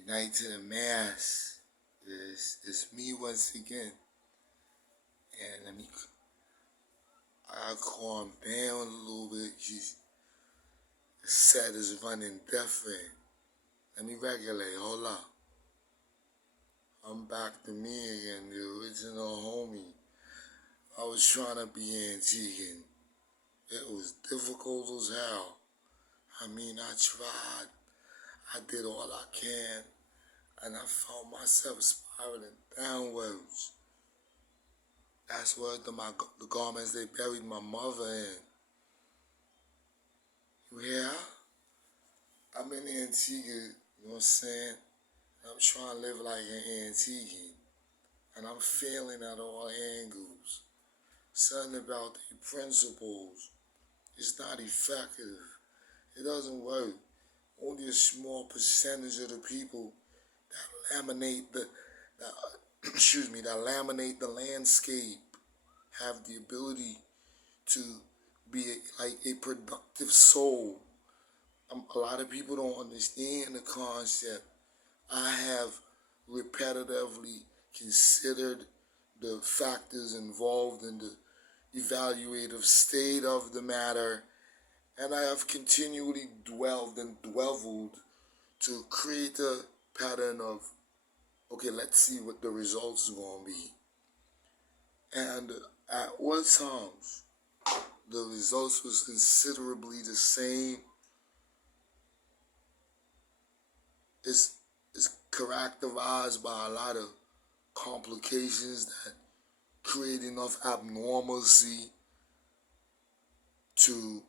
Good night to the mass. It's me once again. And I calm down a little bit. The set is running different. Let me regulate. Hold up. I'm back to me again, the original homie. I was trying to be Antiguan. It was difficult as hell. I tried. I did all I can. And I found myself spiraling downwards. That's what the garments they buried my mother in. Yeah, I'm in Antigua, you know what I'm saying? I'm trying to live like an Antiguan. And I'm failing at all angles. Something about the principles. It's not effective. It doesn't work. Only a small percentage of the people that laminate that laminate the landscape have the ability to be like a productive soul. A lot of people don't understand the concept. I have repetitively considered the factors involved in the evaluative state of the matter, and I have continually dwelled and dwelled to create a pattern of, okay, let's see what the results are going to be. And at all times, the results was considerably the same. It's characterized by a lot of complications that create enough abnormalcy to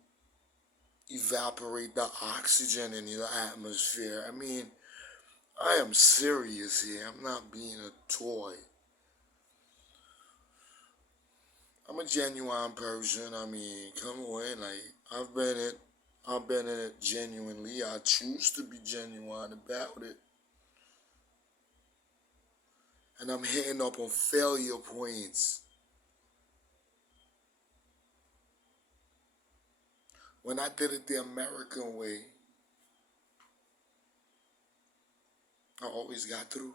evaporate the oxygen in the atmosphere. I am serious here. I'm not being a toy. I'm a genuine person. Come on, I've been in it genuinely. I choose to be genuine about it. And I'm hitting up on failure points. When I did it the American way, I always got through.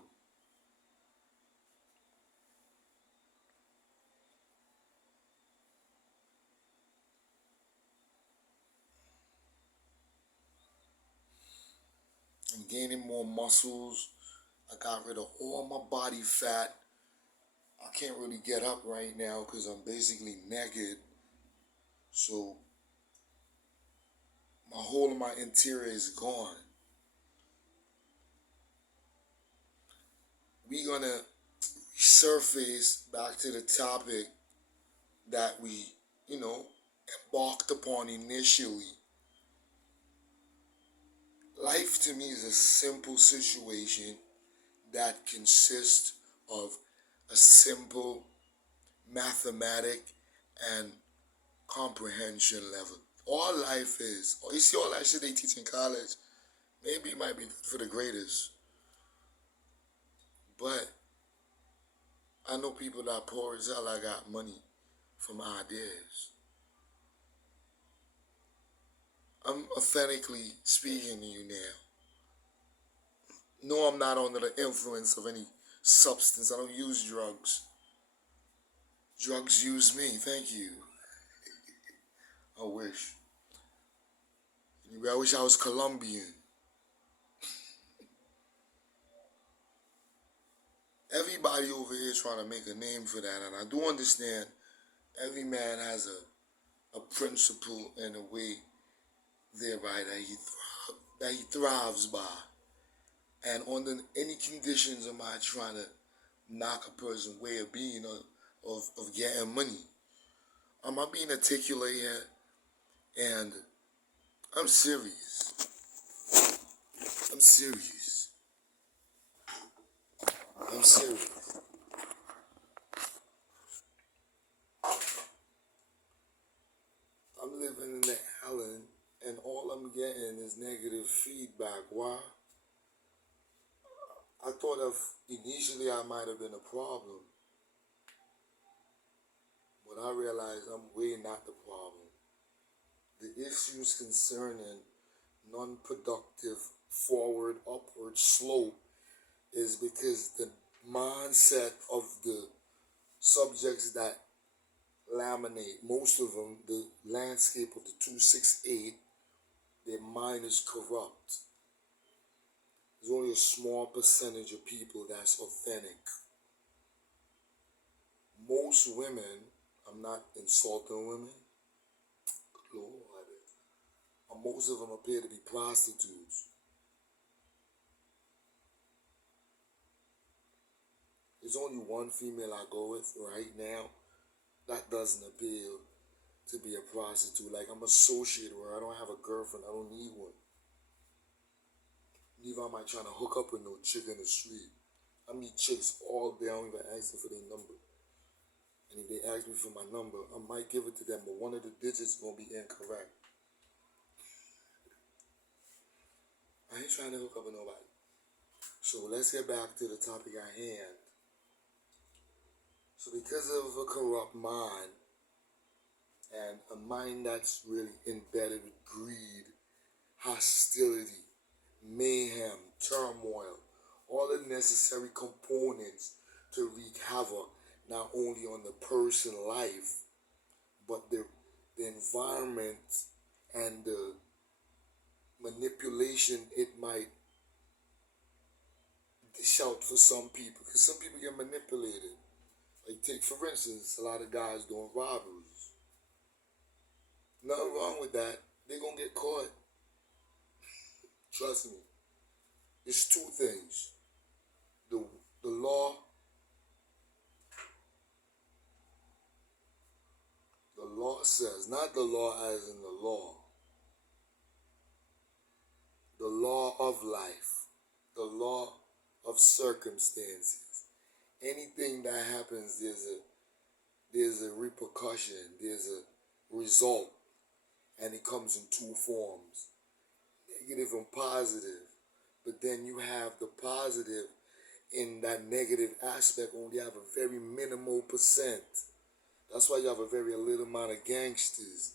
I'm gaining more muscles. I got rid of all my body fat. I can't really get up right now because I'm basically naked. So my whole of my interior is gone. We're gonna surface back to the topic that we, embarked upon initially. Life to me is a simple situation that consists of a simple mathematic and comprehension level. All life is. You see all that shit they teach in college, maybe it might be for the greatest. But I know people that poor as hell I got money from ideas. I'm authentically speaking to you now. No, I'm not under the influence of any substance. I don't use drugs. Drugs use me. Thank you. I wish. Anyway, I wish I was Colombian. Everybody over here trying to make a name for that, and I do understand every man has a principle and a way thereby that he thrives by. And under any conditions am I trying to knock a person's way of being of getting money? Am I being articulate here? And I'm serious. I'm serious. I'm serious. I'm living in the Allen, and all I'm getting is negative feedback. Why? I thought of initially I might have been a problem, but I realized I'm way not the problem. The issues concerning non-productive forward upward slope is because the mindset of the subjects that laminate, most of them, the landscape of the 268, their mind is corrupt. There's only a small percentage of people that's authentic. Most women, I'm not insulting women, Lord, most of them appear to be prostitutes. There's only one female I go with right now that doesn't appear to be a prostitute. Like, I'm associated with her. I don't have a girlfriend. I don't need one. Neither am I trying to hook up with no chick in the street. I meet chicks all day. I don't even ask them for their number. And if they ask me for my number, I might give it to them, but one of the digits is going to be incorrect. I ain't trying to hook up with nobody. So let's get back to the topic at hand. So because of a corrupt mind, and a mind that's really embedded with greed, hostility, mayhem, turmoil, all the necessary components to wreak havoc, not only on the person's life, but the environment and the manipulation it might dish out for some people. Because some people get manipulated. Like, take for instance, a lot of guys doing robberies. Nothing wrong with that. They're going to get caught. Trust me. It's two things. The law. The law says, not the law as in the law. The law of life. The law of circumstances. Anything that happens, there's a repercussion. There's a result. And it comes in two forms. Negative and positive. But then you have the positive in that negative aspect only have a very minimal percent. That's why you have a very little amount of gangsters.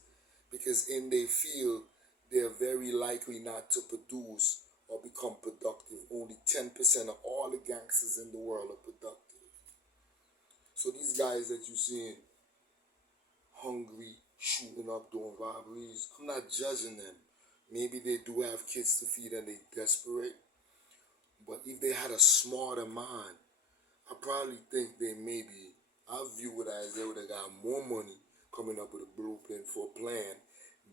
Because in their field, they're very likely not to produce or become productive. Only 10% of all the gangsters in the world are productive. So these guys that you see hungry, shooting up, doing robberies, I'm not judging them. Maybe they do have kids to feed and they're desperate. But if they had a smarter mind, I probably think I view it as they would have got more money coming up with a blueprint for a plan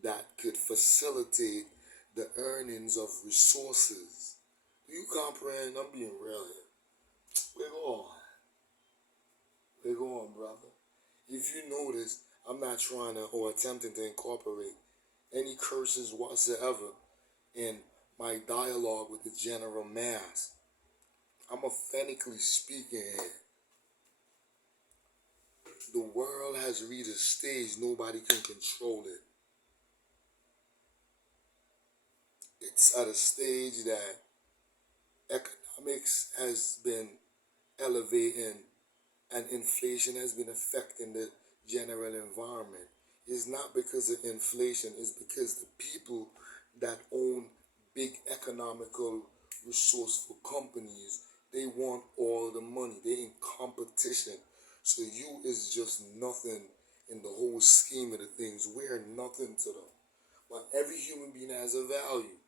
that could facilitate the earnings of resources. Do you comprehend? I'm being real here. We're going, brother. If you notice, I'm not trying to or attempting to incorporate any curses whatsoever in my dialogue with the general mass. I'm authentically speaking here. The world has reached a stage nobody can control it. It's at a stage that economics has been elevating and inflation has been affecting the general environment. It's not because of inflation, it's because the people that own big economical resourceful companies, they want all the money. They're in competition. So you is just nothing in the whole scheme of the things. We're nothing to them. But every human being has a value.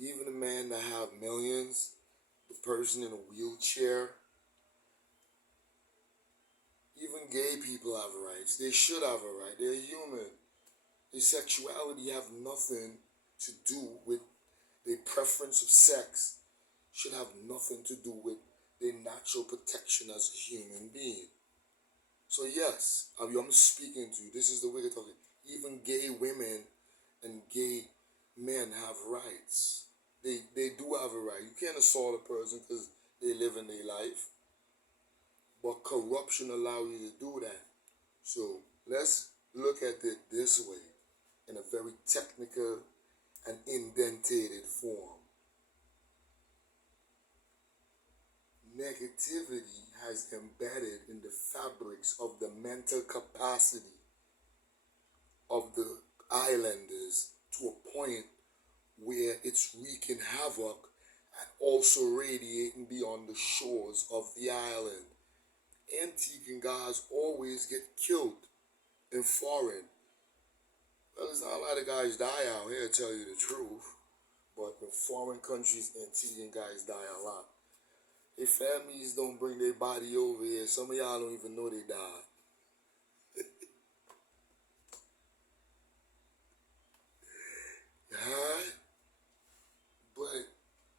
Even a man that have millions, the person in a wheelchair, even gay people have rights. They should have a right. They're human. Their sexuality have nothing to do with their preference of sex. Should have nothing to do with their natural protection as a human being. So yes, I'm speaking to you. This is the way they're talking. Even gay women and gay men have rights. They do have a right. You can't assault a person because they live in their life. But corruption allows you to do that. So let's look at it this way, in a very technical and indentated form. Negativity has embedded in the fabrics of the mental capacity of the islanders to a point where it's wreaking havoc and also radiating beyond the shores of the island. Antiguan guys always get killed in foreign. Well, there's not a lot of guys die out here, to tell you the truth. But in foreign countries, Antiguan guys die a lot. Their families don't bring their body over here. Some of y'all don't even know they died. Alright? But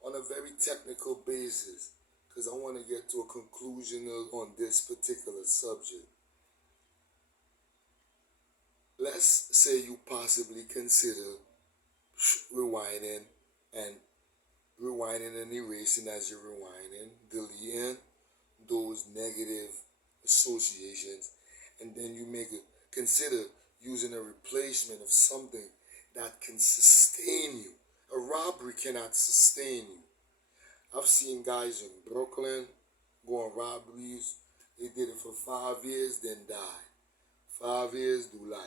on a very technical basis, because I want to get to a conclusion on this particular subject. Let's say you possibly consider rewinding and erasing as you're rewinding, deleting those negative associations, and then you consider using a replacement of something that can sustain you. A robbery cannot sustain you. I've seen guys in Brooklyn go on robberies. They did it for 5 years, then died. 5 years, do life.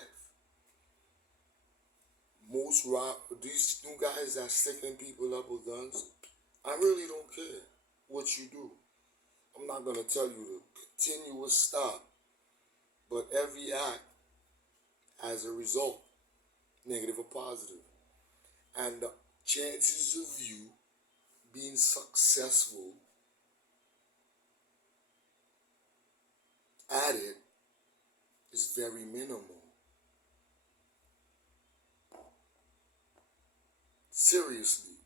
These new guys that sticking people up with guns, I really don't care what you do. I'm not gonna tell you to continue or stop, but every act has a result, negative or positive. And the chances of you being successful at it is very minimal. Seriously.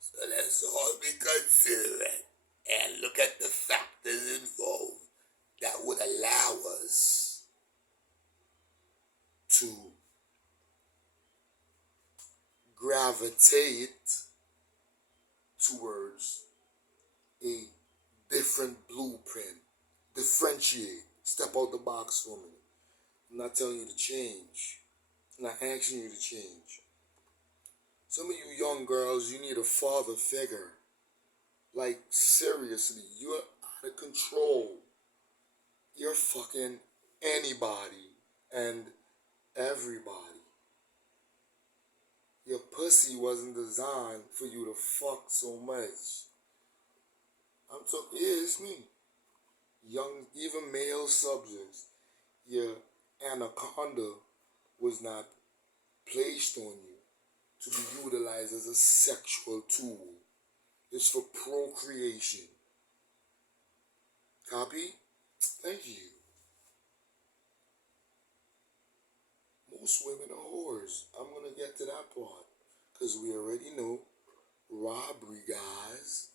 So let's all be considerate and look at the factors involved that would allow us to gravitate towards a different blueprint. Differentiate. Step out the box for me. I'm not telling you to change. I'm not asking you to change. Some of you young girls, you need a father figure. Like, seriously, you're out of control. You're fucking anybody and everybody. Your pussy wasn't designed for you to fuck so much. I'm talking, yeah, it's me. Young, even male subjects. Your anaconda was not placed on you to be utilized as a sexual tool. It's for procreation. Copy? Thank you. Most women are whores. I'm going to get to that part. Because we already know robbery guys,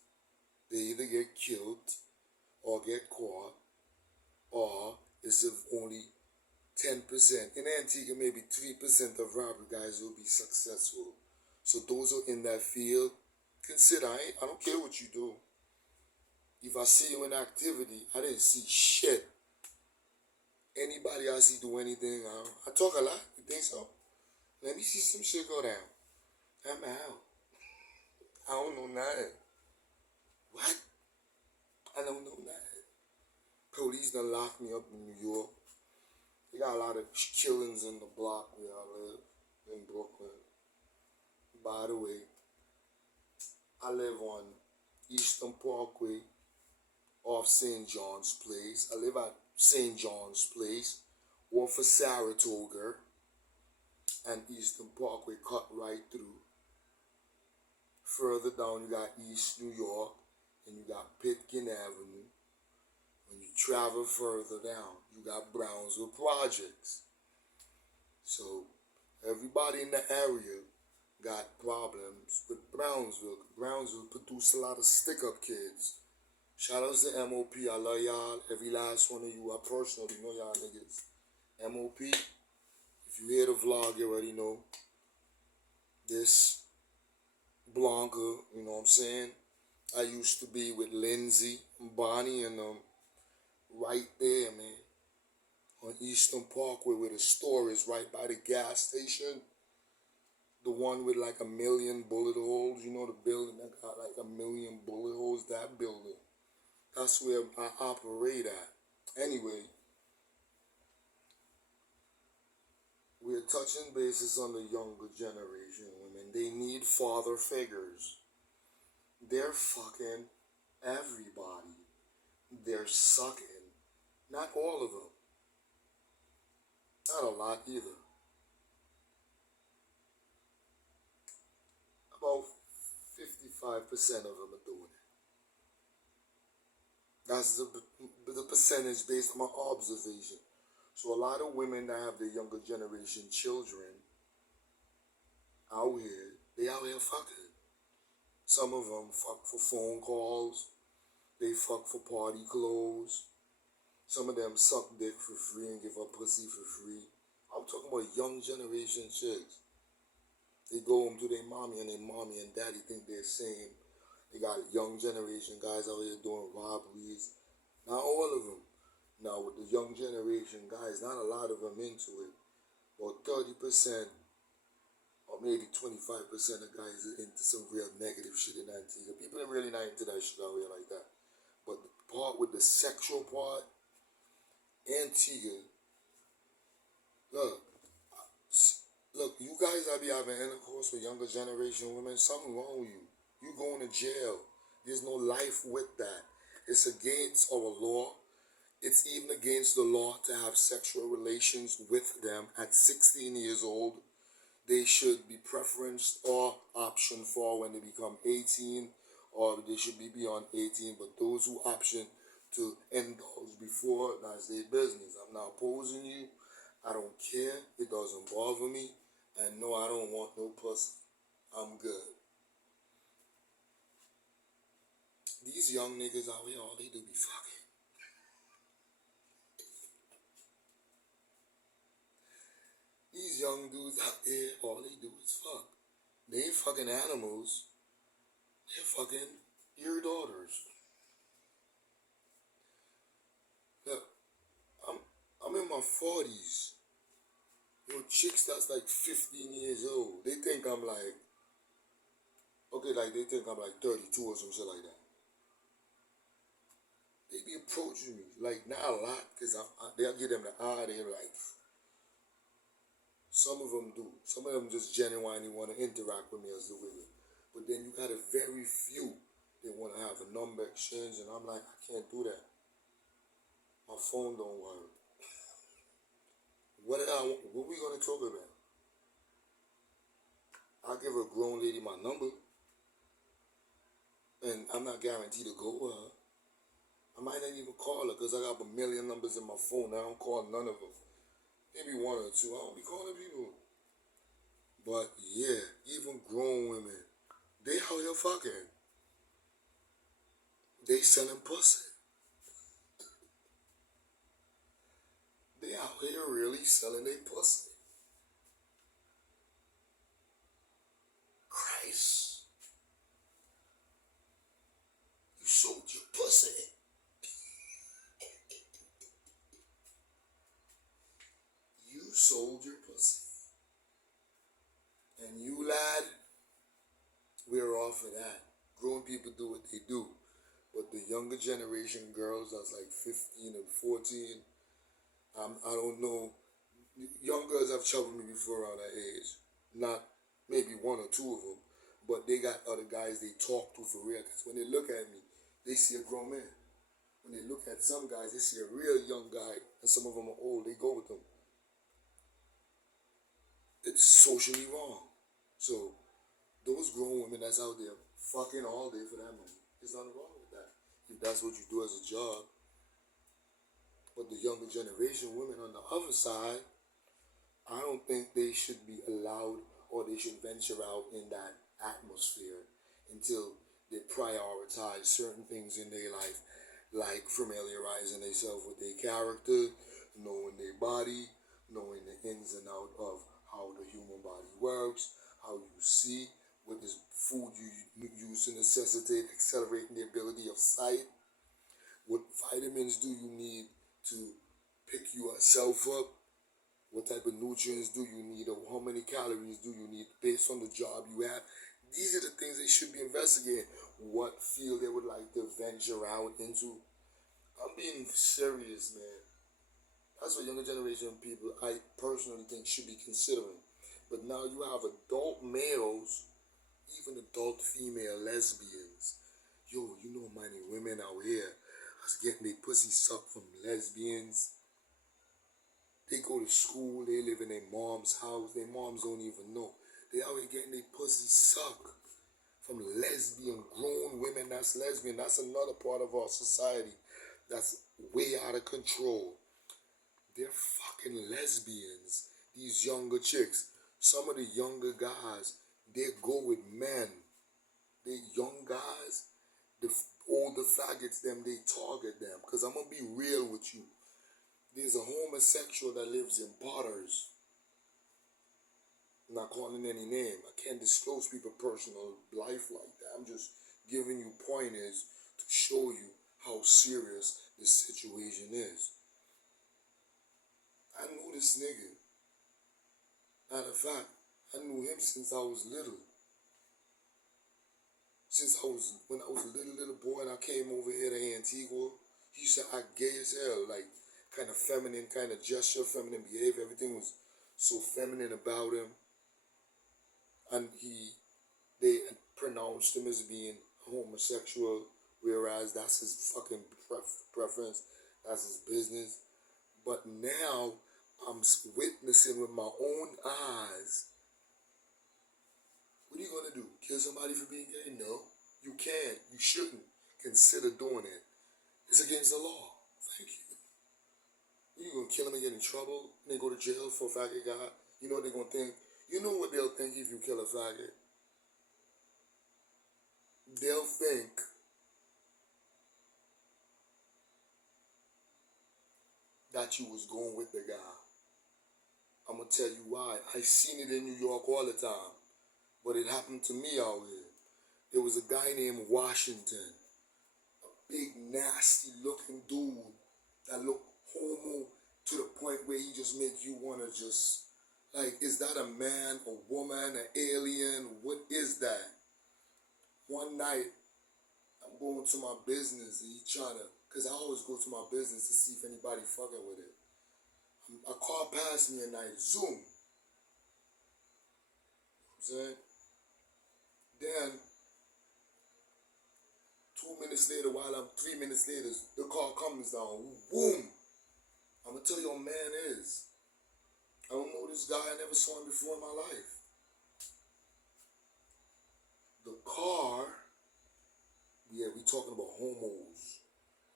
they either get killed or get caught, or it's only 10%. In Antigua, maybe 3% of robbery guys will be successful. So those who are in that field, consider, I don't care what you do. If I see you in activity, I didn't see shit. Anybody I see do anything, I talk a lot. You think so? Let me see some shit go down. I'm out. I don't know nothing. What? I don't know nothing. Police done locked me up in New York. They got a lot of killings in the block where I live, in Brooklyn. By the way, I live on Eastern Parkway off St. John's Place. I live at St. John's Place, off of Saratoga, and Eastern Parkway cut right through. Further down, you got East New York, and you got Pitkin Avenue. When you travel further down, you got Brownsville Projects. So, everybody in the area got problems with Brownsville. Brownsville produced a lot of stick-up kids. Shout out to MOP. I love y'all. Every last one of you. I personally know y'all niggas. MOP, if you hear the vlog, you already know. This Blanca, you know what I'm saying? I used to be with Lindsay and Bonnie and right there, man. On Eastern Parkway where the store is right by the gas station. The one with like 1 million bullet holes. You know the building that got like 1 million bullet holes? That building. That's where I operate at. Anyway, we're touching bases on the younger generation. Women, they need father figures. They're fucking everybody. They're sucking. Not all of them. Not a lot either. About 55% of them are doing it. That's the percentage based on my observation. So a lot of women that have the younger generation children out here, they out here fucking. Some of them fuck for phone calls. They fuck for party clothes. Some of them suck dick for free and give up pussy for free. I'm talking about young generation chicks. They go home to their mommy and their mommy and daddy think they're same. They got young generation guys out here doing robberies. Not all of them. Now with the young generation guys, not a lot of them into it. About 30% or maybe 25% of guys are into some real negative shit in Antigua. People are really not into that shit out here like that. But the part with the sexual part, Antigua, look, look, you guys that be having intercourse with younger generation women, something wrong with you. You going to jail. There's no life with that. It's against our law. It's even against the law to have sexual relations with them at 16 years old. They should be preferenced or option for when they become 18, or they should be beyond 18. But those who option to indulge before, that's their business. I'm not opposing you. I don't care. It doesn't bother me. And no, I don't want no pussy. I'm good. These young niggas out here, all they do be fucking. These young dudes out here, all they do is fuck. They ain't fucking animals. They're fucking your daughters. Look, I'm in my 40s. Yo, chicks that's like 15 years old, they think I'm like, okay, like they think I'm like 32 or some shit like that. They be approaching me, like not a lot, because they'll give them the eye, they're like, some of them do. Some of them just genuinely want to interact with me as the women. But then you got a very few that want to have a number exchange, and I'm like, I can't do that. My phone don't work. What we gonna talk about? I'll give a grown lady my number, and I'm not guaranteed to go with her. I might not even call her because I got a million numbers in my phone. I don't call none of them. Maybe one or two. I don't be calling people. But yeah, even grown women, they out here fucking. They selling pussy. They out here really selling their pussy. Christ. You sold your pussy. You sold your pussy. And you, lad, we're off of that. Grown people do what they do. But the younger generation girls that's like 15 and 14, I don't know. Young girls have troubled me before around that age. Not maybe one or two of them, but they got other guys they talk to for real. Because when they look at me, they see a grown man. When they look at some guys, they see a real young guy, and some of them are old. They go with them. It's socially wrong. So those grown women that's out there fucking all day for that money, there's nothing wrong with that. If that's what you do as a job. But the younger generation women on the other side, I don't think they should be allowed or they should venture out in that atmosphere until they prioritize certain things in their life, like familiarizing themselves with their character, knowing their body, knowing the ins and out of how the human body works, how you see, what is food you use to necessitate accelerating the ability of sight, what vitamins do you need to pick yourself up, what type of nutrients do you need, or how many calories do you need based on the job you have. These are the things they should be investigating. What field they would like to venture out into. I'm being serious, man. That's what younger generation people, I personally think, should be considering. But now you have adult males even adult female lesbians. Yo, you know many women out here is getting their pussy sucked from lesbians. They go to school, they live in their mom's house, their moms don't even know. They out here getting their pussy sucked from lesbian, grown women that's lesbian. That's another part of our society that's way out of control. They're fucking lesbians, these younger chicks. Some of the younger guys, they go with men. They young guys, the older faggots, them, they target them. Because I'm going to be real with you. There's a homosexual that lives in Potters. I'm not calling any name. I can't disclose people's personal life like that. I'm just giving you pointers to show you how serious this situation is. I knew this nigga. Matter of fact, I knew him since I was little. When I was a little boy and I came over here to Antigua, he used to act gay as hell, like kind of feminine, kind of gesture, feminine behavior. Everything was so feminine about him. And they pronounced him as being homosexual, whereas that's his fucking preference, that's his business. But now I'm witnessing with my own eyes. What are you gonna do? Kill somebody for being gay? No, you can't. You shouldn't consider doing it. It's against the law. Thank you. You gonna kill him and get in trouble and then go to jail for a faggot guy? You know what they're gonna think? You know what they'll think if you kill a faggot? They'll think that you was going with the guy. I'm gonna tell you why. I seen it in New York all the time, but it happened to me out here. There was a guy named Washington, a big nasty looking dude that looked homo to the point where he just make you wanna just, like, is that a man, a woman, an alien? What is that? One night, I'm going to my business and he trying to, because I always go to my business to see if anybody fucking with it. A car passed me at night, zoom. You know what I'm saying? Then, 2 minutes later, 3 minutes later, the car comes down, boom. I'm gonna tell you who a man is. I don't know this guy, I never saw him before in my life. The car, yeah, we talking about homos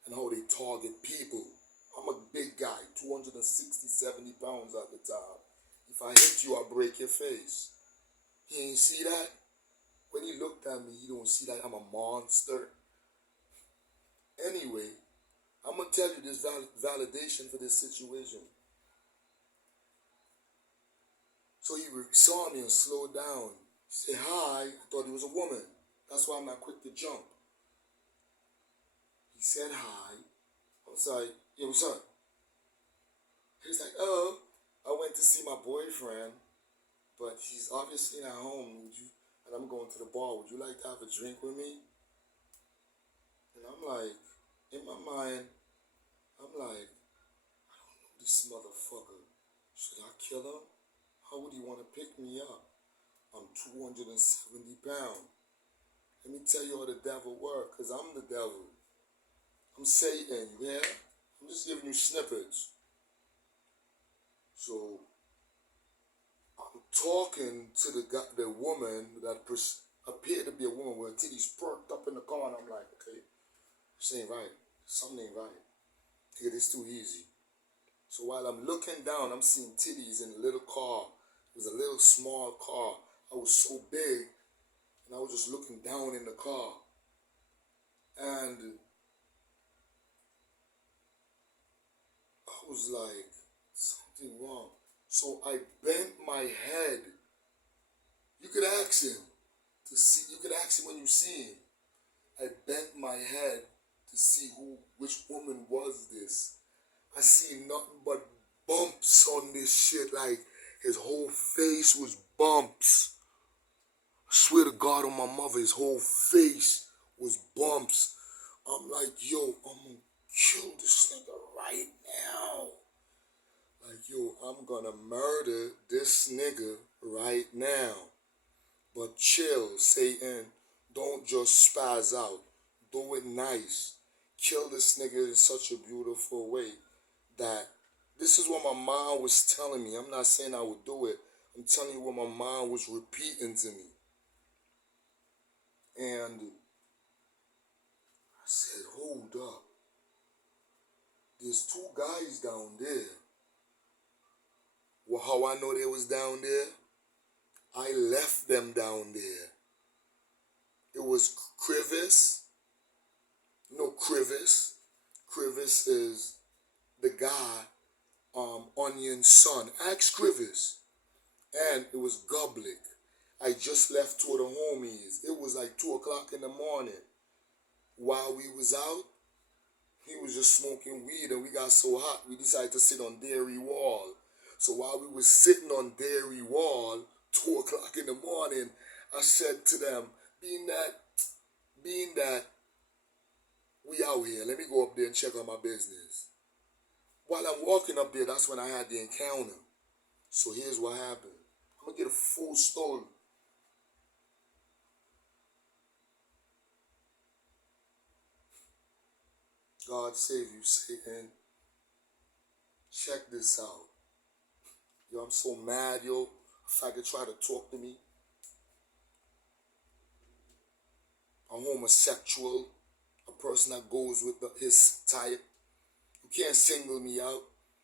and how they target people. I'm a big guy, 260, 70 pounds at the time. If I hit you, I break your face. He ain't see that? When he looked at me, he don't see that I'm a monster. Anyway, I'm going to tell you this validation for this situation. So he saw me and slowed down. He said, hi. I thought he was a woman. That's why I'm not quick to jump. He said hi. I was like, yo, what's up? He's like, oh, I went to see my boyfriend, but he's obviously not home. And I'm going to the bar. Would you like to have a drink with me? And I'm like, in my mind, I'm like, I don't know this motherfucker. Should I kill him? How would he want to pick me up? I'm 270 pounds. Let me tell you how the devil works, because I'm the devil. I'm Satan, you hear? I'm just giving you snippets. So, I'm talking to the woman that appeared to be a woman with her titties perked up in the car, and I'm like, okay, this ain't right. Something ain't right. Nigga, this too easy. So while I'm looking down, I'm seeing titties in a little car. It was a little small car. I was so big, and I was just looking down in the car. And I was like, something wrong. So I bent my head. You could ask him to see. You could ask him when you see him. I bent my head to see which woman was this. I see nothing but bumps on this shit. Like his whole face was bumps. I swear to God on my mother, his whole face was bumps. I'm like, yo, I'm gonna kill this nigga right now. Like, yo, I'm gonna murder this nigga right now. But chill, Satan. Don't just spaz out. Do it nice. Kill this nigga in such a beautiful way that this is what my mom was telling me. I'm not saying I would do it. I'm telling you what my mom was repeating to me. And I said, hold up. There's two guys down there. Well, how I know they was down there? I left them down there. It was Krivis. You know Krivis? Krivis is the guy, Onion's son. Ask Krivis. And it was Goblik. I just left two of the homies. It was like 2 o'clock in the morning. While we was out, he was just smoking weed and we got so hot we decided to sit on Dairy Wall. So while we was sitting on Dairy Wall, 2 o'clock in the morning, I said to them, being that we out here, let me go up there and check on my business. While I'm walking up there, that's when I had the encounter. So here's what happened. I'm going to get a full story. God save you, Satan. Check this out. Yo, I'm so mad, yo. A faggot tried to talk to me. I'm homosexual. A person that goes with his type. You can't single me out.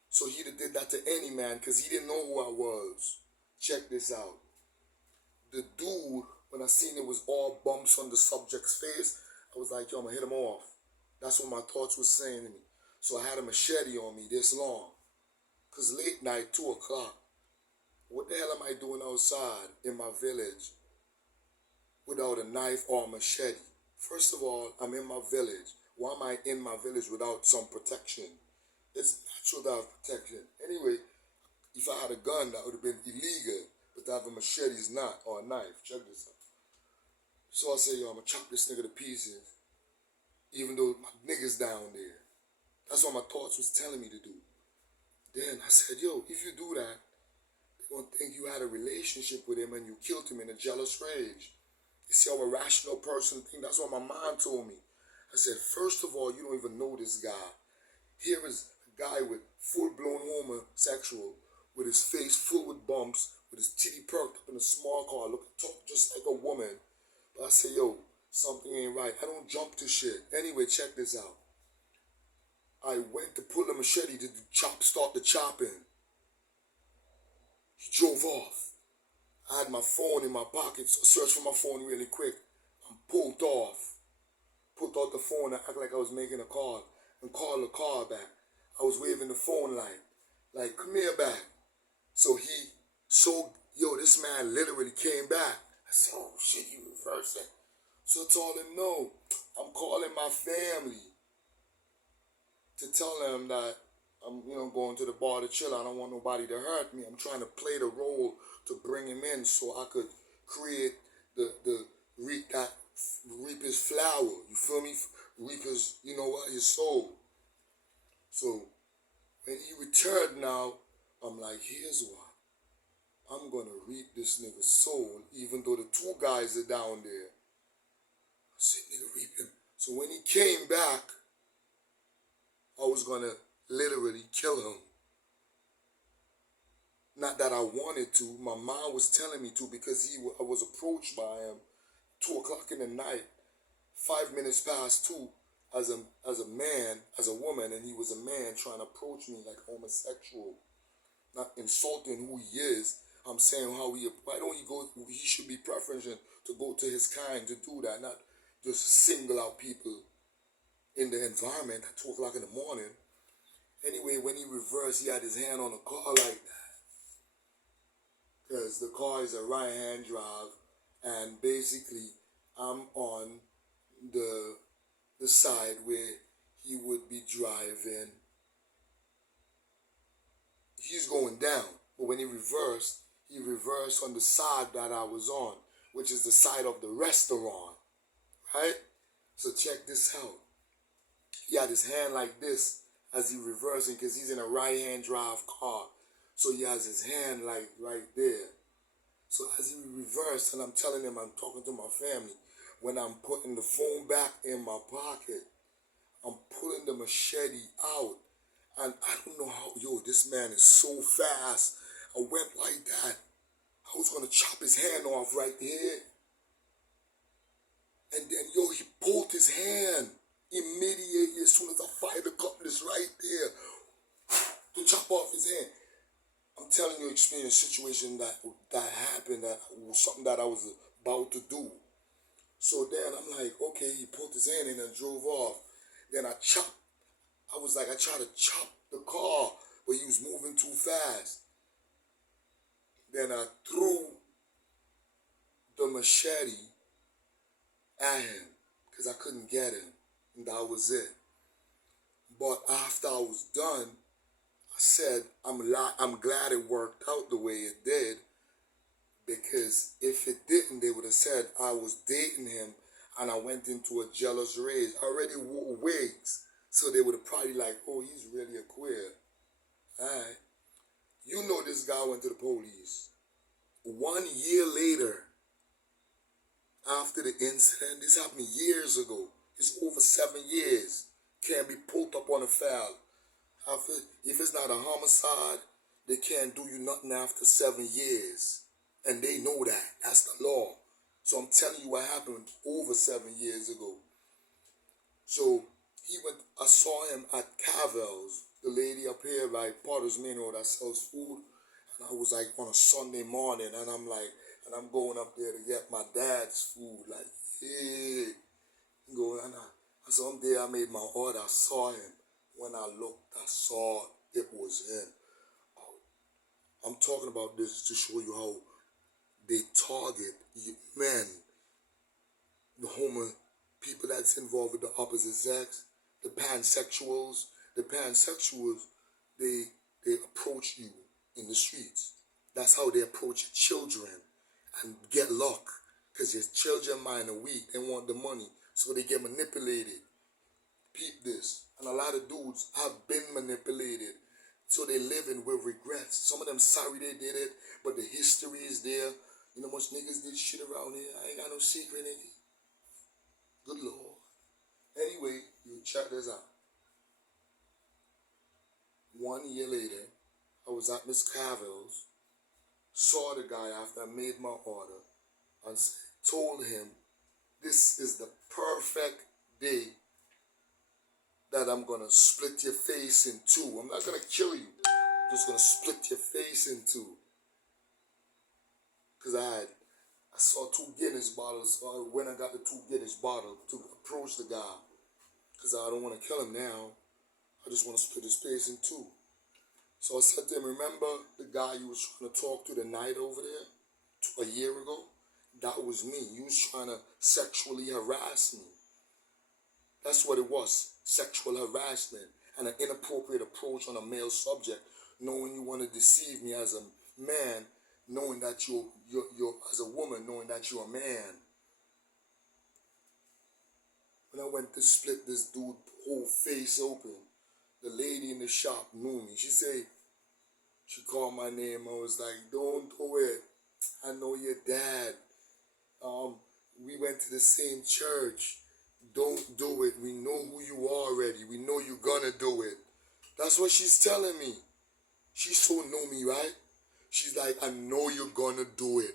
So he did that to any man because he didn't know who I was. Check this out. The dude, when I seen it was all bumps on the subject's face, I was like, yo, I'm going to hit him off. That's what my thoughts was saying to me. So I had a machete on me this long. Because late night, 2 o'clock, what the hell am I doing outside in my village without a knife or a machete? First of all, I'm in my village. Why am I in my village without some protection? It's natural to have protection. Anyway, if I had a gun, that would have been illegal. But to have a machete is not, or a knife. Check this out. So I said, yo, I'm going to chop this nigga to pieces. Even though my nigga's down there. That's what my thoughts was telling me to do. Then I said, yo, if you do that, they're going to think you had a relationship with him and you killed him in a jealous rage. You see how a rational person thinks? That's what my mom told me. I said, first of all, you don't even know this guy. Here is a guy with full-blown homosexual, with his face full with bumps, with his titty perked up in a small car, looking talk just like a woman. But I said, yo, something ain't right. I don't jump to shit. Anyway, check this out. I went to pull a machete to start the chopping. He drove off. I had my phone in my pocket, so I searched for my phone really quick. I pulled off. Pulled out the phone and acted like I was making a call and called the car back. I was waving the phone like, come here back. So this man literally came back. I said, oh shit, you reversing. So I told him, no, I'm calling my family to tell them that I'm, going to the bar to chill. I don't want nobody to hurt me. I'm trying to play the role to bring him in so I could create reap his flower. You feel me? Reap his, his soul. So when he returned now, I'm like, here's what. I'm going to reap this nigga's soul, even though the two guys are down there. I said, nigga, reap him. So when he came back, I was going to literally kill him. Not that I wanted to. My mom was telling me to because I was approached by him 2 o'clock in the night, 5 minutes past 2, as a woman, and he was a man trying to approach me like homosexual. Not insulting who he is. I'm saying why don't he go, he should be preferential to go to his kind to do that, not just single out people in the environment at 2 o'clock in the morning. Anyway, when he reversed, he had his hand on the car like that. Because the car is a right-hand drive, and basically I'm on the side where he would be driving. He's going down, but when he reversed on the side that I was on, which is the side of the restaurant, right? So check this out. He had his hand like this as he reversing because he's in a right-hand drive car. So he has his hand like right there. So as he reversed, and I'm telling him I'm talking to my family, when I'm putting the phone back in my pocket, I'm pulling the machete out. And I don't know how, this man is so fast. I went like that. I was going to chop his hand off right there. And then, he pulled his hand immediately as soon as I fired the cutlass right there to chop off his hand. I'm telling you, experience a situation that happened, that was something that I was about to do. So then I'm like, okay, he pulled his hand in and drove off. Then I tried to chop the car, but he was moving too fast. Then I threw the machete at him because I couldn't get him. And that was it. But after I was done, I said, I'm glad it worked out the way it did, because if it didn't, they would have said I was dating him and I went into a jealous rage. I already wore wigs, so they would have probably like, oh, he's really a queer. All right. This guy went to the police. 1 year later, after the incident, this happened years ago. It's over 7 years. Can't be pulled up on a foul. If it's not a homicide, they can't do you nothing after 7 years. And they know that. That's the law. So I'm telling you what happened over 7 years ago. So I saw him at Cavel's, the lady up here by Potter's Main Road that sells food. And I was like on a Sunday morning, and I'm going up there to get my dad's food. Like, hey, I saw him there. I made my order. I saw him. When I looked, I saw it was him. I'm talking about this to show you how they target men, the people that's involved with the opposite sex, the pansexuals. The pansexuals, they approach you in the streets. That's how they approach children and get luck, because your children mind are weak. They want the money, so they get manipulated. Peep this. And a lot of dudes have been manipulated, so they living with regrets. Some of them sorry they did it, but the history is there. You know much niggas did shit around here. I ain't got no secret, nigga. Good Lord. Anyway, you check this out. 1 year later, I was at Miss Cavel's, saw the guy after I made my order, and told him, this is the perfect day that I'm going to split your face in two. I'm not going to kill you. I'm just going to split your face in two. Because I saw 2 Guinness bottles. When I got the 2 Guinness bottles to approach the guy. Because I don't want to kill him now. I just want to split his face in two. So I said to him, remember the guy you was trying to talk to the night over there? A year ago? That was me. You was trying to sexually harass me. That's what it was. Sexual harassment and an inappropriate approach on a male subject, knowing you want to deceive me as a man, knowing that you're as a woman, knowing that you're a man. When I went to split this dude's whole face open, the lady in the shop knew me. She called my name. I was like, don't do it. I know your dad. We went to the same church. Don't do it. We know who you are already. We know you're gonna do it. That's what she's telling me. She so know me, right? She's like, I know you're gonna do it.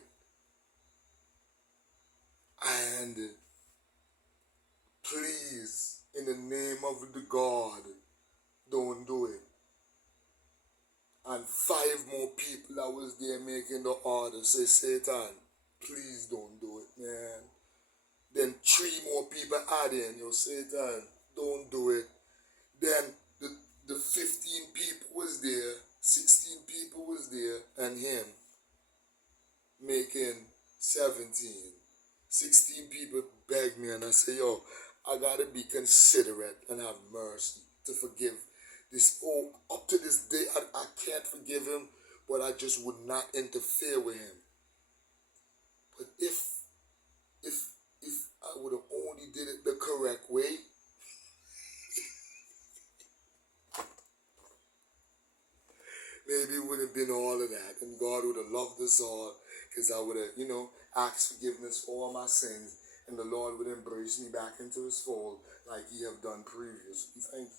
And please, in the name of the God, don't do it. And 5 more people that was there making the order say, Satan, please don't do it, man. Then 3 more people add in, Satan, don't do it. Then the 15 people was there, 16 people was there, and him making 17. 16 people begged me, and I said, I gotta be considerate and have mercy to forgive this. Up to this day, I can't forgive him, but I just would not interfere with him. But if I would have only did it the correct way, maybe it would have been all of that, and God would have loved us all, because I would have, asked forgiveness for all my sins, and the Lord would embrace me back into his fold like he have done previously. Thank you.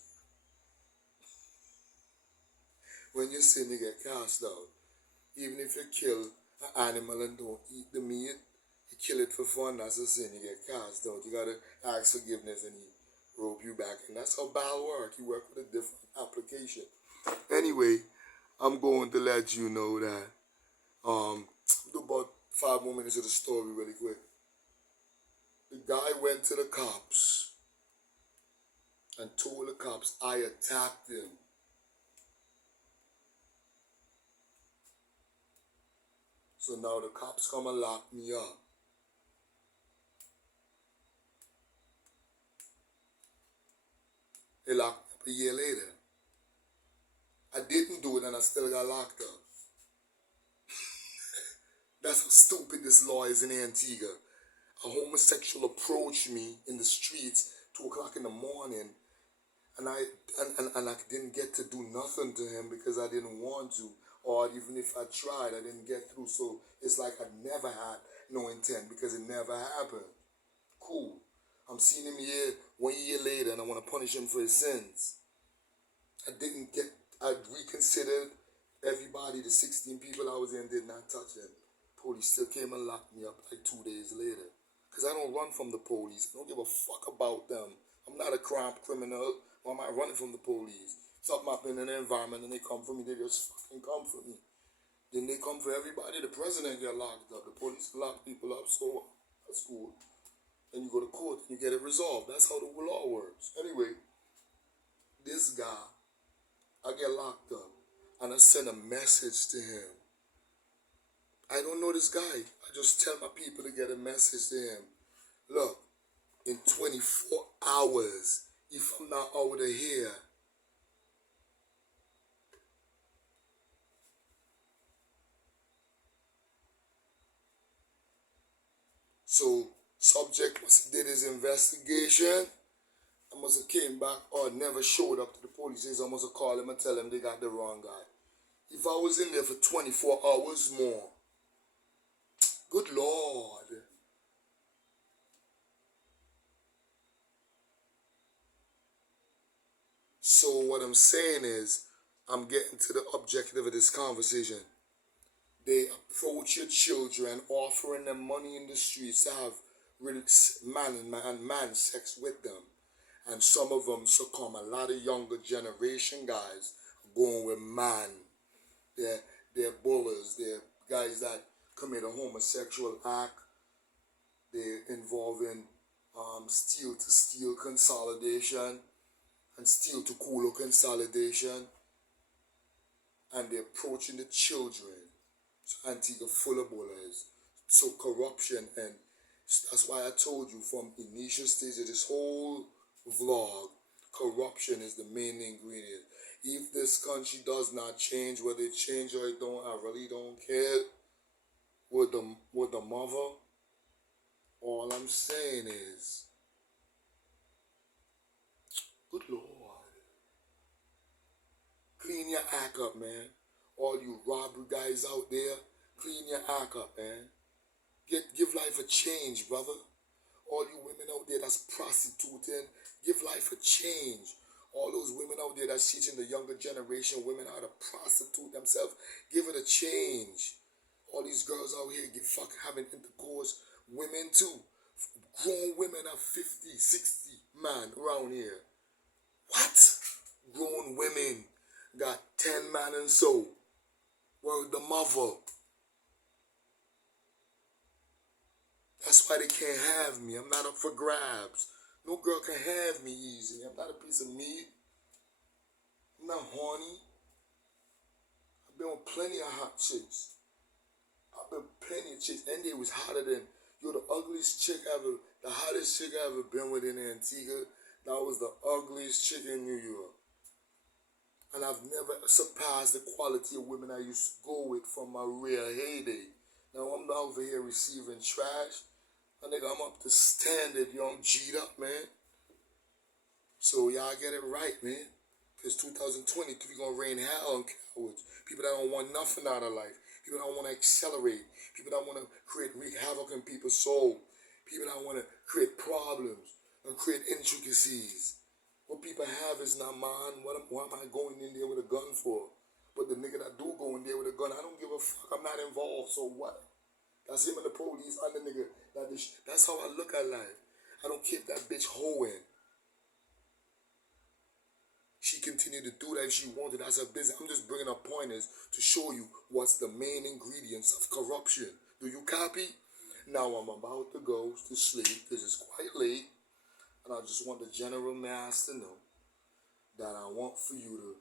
When you sin, you get cast out. Even if you kill an animal and don't eat the meat, you kill it for fun, that's a sin, you get cast out. You gotta ask forgiveness and he rope you back. And that's how Baal work. He work with a different application. Anyway, I'm going to let you know that do about 5 more minutes of the story really quick. The guy went to the cops and told the cops I attacked him. So now the cops come and lock me up. They locked me up a year later. I didn't do it and I still got locked up. That's how stupid this law is in Antigua. A homosexual approached me in the streets 2 o'clock in the morning, and I didn't get to do nothing to him because I didn't want to, or even if I tried, I didn't get through. So it's like I never had no intent because it never happened. Cool. I'm seeing him here 1 year later, and I want to punish him for his sins. I reconsidered everybody, the 16 people I was in did not touch him. Police still came and locked me up like 2 days later. Because I don't run from the police. I don't give a fuck about them. I'm not a crime criminal. Why am I running from the police? Something happened in the environment and they come for me, they just fucking come for me. Then they come for everybody. The president get locked up. The police lock people up, so that's cool. Then you go to court and you get it resolved. That's how the law works. Anyway, this guy, I get locked up and I send a message to him. I don't know this guy. I just tell my people to get a message to him. Look, in 24 hours, if I'm not out of here, so subject must have did his investigation. I must have came back or never showed up to the police. I must have called him and tell him they got the wrong guy. If I was in there for 24 hours more, good Lord. So what I'm saying is, I'm getting to the objective of this conversation. They approach your children, offering them money in the streets to have man sex with them. And some of them succumb. A lot of younger generation guys are going with man. They're bullies. They're guys that commit a homosexual act. They're involved in steel-to-steel consolidation and steel-to-cooler consolidation. And they're approaching the children. So Antigua full of bullies. So corruption, and that's why I told you from initial stage of this whole vlog, corruption is the main ingredient. If this country does not change, whether it change or it don't, I really don't care. With the mother, all I'm saying is, good Lord, clean your act up, man. All you robbery guys out there, clean your act up, man. Give life a change, brother. All you women out there that's prostituting, give life a change. All those women out there that's teaching the younger generation women how to prostitute themselves, give it a change. All these girls out here having intercourse, women too. Grown women are 50, 60 man around here. What? Grown women got 10 man and so. Word the mother. That's why they can't have me. I'm not up for grabs. No girl can have me easy. I'm not a piece of meat. I'm not horny. I've been with plenty of hot chicks. I've been plenty of chicks. And they was hotter than, you're the ugliest chick ever, the hottest chick I ever been with in Antigua. That was the ugliest chick in New York. And I've never surpassed the quality of women I used to go with from my real heyday. Now I'm over here receiving trash. I think I'm up to standard, young G'd up, man. So y'all get it right, man. Because 2023 gonna rain hell on cowards. People that don't want nothing out of life. people that want to accelerate, people that want to wreak havoc in people's soul, people that want to create problems and create intricacies. What people have is not mine. Why am I going in there with a gun for? But the nigga that do go in there with a gun, I don't give a fuck. I'm not involved, so what? That's him and the police and the nigga. That's how I look at life. I don't keep that bitch hoeing. She continued to do that if she wanted. That's her business. I'm just bringing up pointers to show you what's the main ingredients of corruption. Do you copy? Now I'm about to go to sleep because it's quite late. And I just want the general mass to know that I want for you to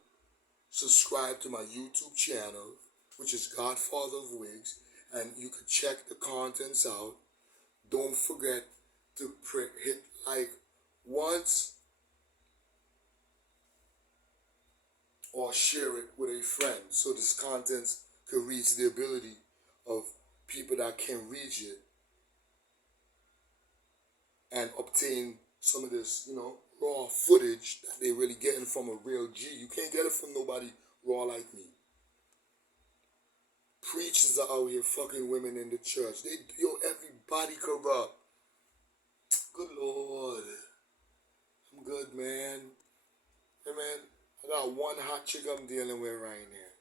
subscribe to my YouTube channel, which is Godfather of Wigs, and you can check the contents out. Don't forget to hit like once or share it with a friend so this content could reach the ability of people that can reach it and obtain some of this, raw footage that they're really getting from a real G. You can't get it from nobody raw like me. Preachers are out here fucking women in the church. Everybody corrupt. Good Lord. I'm good, man. Hey, man, I got one hot chick I'm dealing with right now.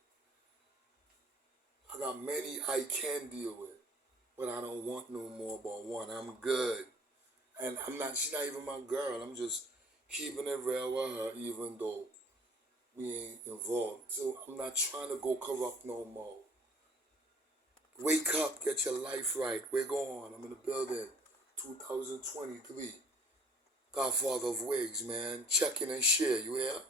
I got many I can deal with, but I don't want no more but one. I'm good. And she's not even my girl. I'm just keeping it real with her, even though we ain't involved. So I'm not trying to go corrupt no more. Wake up, get your life right. We're going. I'm in the building. 2023. Godfather of Wigs, man. Check in and share. You hear?